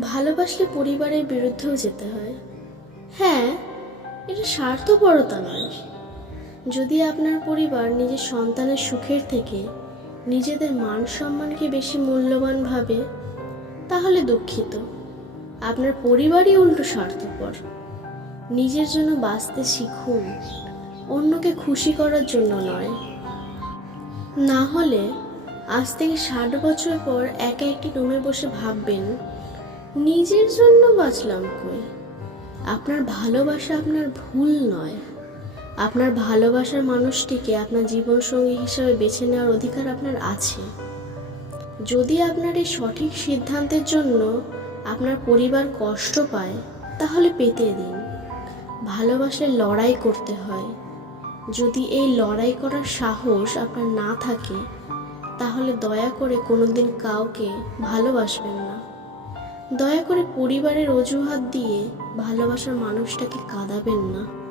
ভালোবাসলে পরিবারের বিরুদ্ধেও যেতে হয়। হ্যাঁ, এটা স্বার্থপরতা নয়। যদি আপনার পরিবার নিজের সন্তানের সুখের থেকে নিজেদের মান সম্মানকে বেশি মূল্যবান ভাবে, তাহলে দুঃখিত, আপনার পরিবারই উল্টো স্বার্থপর। নিজের জন্য বাঁচতে শিখুন, অন্যকে খুশি করার জন্য নয়। না হলে আজ থেকে 60 বছর পর একা একটি রুমে বসে ভাববেন, নিজের জন্য বাঁচলাম কই। আপনার ভালোবাসা আপনার ভুল নয়। আপনার ভালোবাসার মানুষটিকে আপনার জীবনসঙ্গী হিসেবে বেছে নেওয়ার অধিকার আপনার আছে। যদি আপনার এই সঠিক সিদ্ধান্তের জন্য আপনার পরিবার কষ্ট পায়, তাহলে পেতে দিন। ভালোবাসলে লড়াই করতে হয়। যদি এই লড়াই করার সাহস আপনার না থাকে, তাহলে দয়া করে কোনোদিন কাউকে ভালোবাসবেন না। দয়া করে পরিবারের অজুহাত দিয়ে ভালোবাসার মানুষটাকে কাঁদাবেন না।